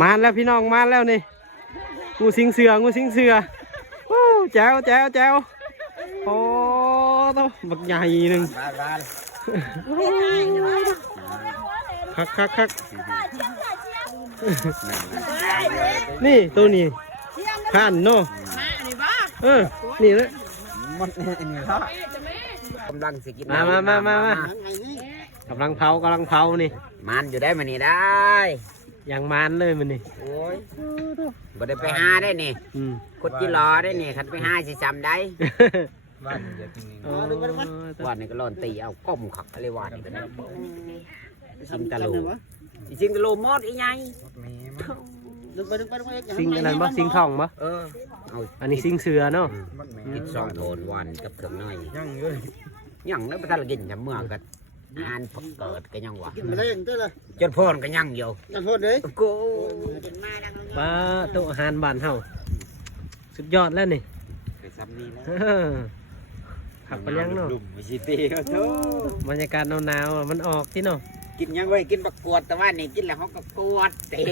มาแล้วพี่น้องมาแล้วนี่งูสิงเสืองูสิงเสือโอ้แจ๋วแจ๋วแจ๋วโอ้ต้องบักใหญ่หนึ่งคักคักคักนี่ตัวนี้ผ่านเนาะนี่เลยมันนี่ละกำลังสิกินมากำลังเผานี่มันอยู่ได้มานี่ได้อย่างมันเลยมันนี่โอ้ยบ่ได้ไปหาได้นี่คุดจิรอได้นี่คันไปหาสิจำได้วันนี้ก็ร้อนตีเอาก้มขักอะไรวันนี้ก็ได้ซิงตะโลซิงตะโลมอดอีไงซิงอะไรบ้างซิงทองบ้างอันนี้ซิงเสือเนาะกินซองโทนวันกับเครื่องน้อยยังแล้วประธานกินจำเมื่อกันงานผักเกิดก็ยังวะจนพ่นก็ยังอยู่จนพ่นเลยกูปลาโต๊ะอาหารบ้านเฮาสุดยอดแล้วนี่ไปซ้ำนี่แล้วขับไปยังเนาะไม่ใช่ตีเขาทุบรรยากาศหนาวๆมันออกที่เนาะกินยังไงกินบักกวดแต่ว่านี่กินแล้วเขาก็กวดเตะ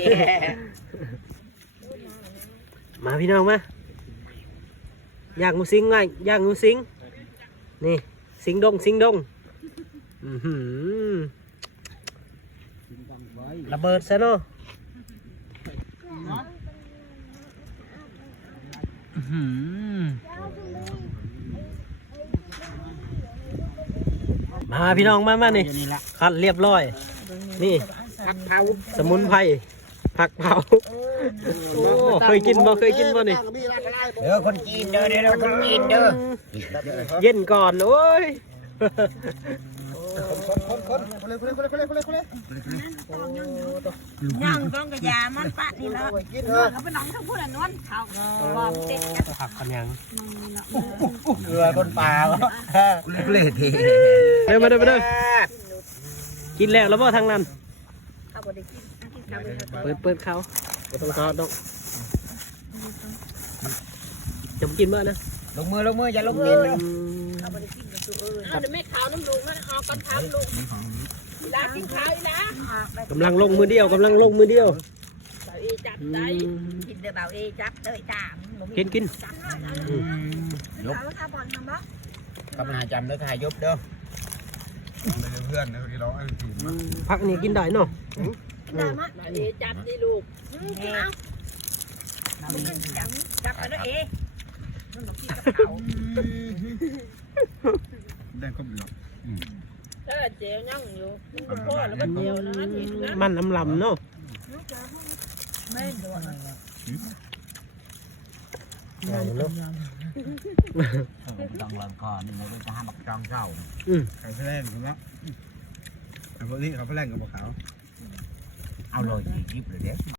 มาพี่น้องมาอยากงูสิงไงอยากงูสิงนี่สิงดงระเบิดซะเนาะมาพี่น้องมานี่คัดเรียบร้อยนี่ผักเผาสมุนไพรผักเผาโอ้เคยกินบ่นี่เด้อคนจีนเด้อคนจีนเด้อเย็นก่อนโอ้ยย่างต้องกระยามันปะนี่แล้วเขาไปน้องทั้งพูดอันนั้นเขาบอกเด็กผักกันยังเกลือคนป่าเละทีเร็วมาเด้อกินแล้วบ่ทางนั้นเปิดเขาต้องทอดต้องจะกินมั้ยนะลงมืออย่าลงดินเอาเม็ดขาวน้ำลูกมันออกก่อนทำลูกลากินข้าวอีละกำลังลงมือเดียวเบาเอจับได้กินเด้อเบาเอจับเด้อจ้ากินยกกำลังจำเด้อถ่ายยกเด้อเพื่อนนะที่เราไอ้ทีผักนี่กินได้เนาะได้มั้ยเอจับดิลูกจับไปด้วยเอได้ก็มีเจียวยั่งอยู่พ่อแล้วก็เจียวนั้นอีกนะมันลำเนาะไม่โดนต้องลองก่อนนี่มันจะห้ามบักจองเจ้าไข่แรงถูกแล้วไข่พวกนี้เขาแรงกับพวกเขาเอาเลยยิบเลยเด้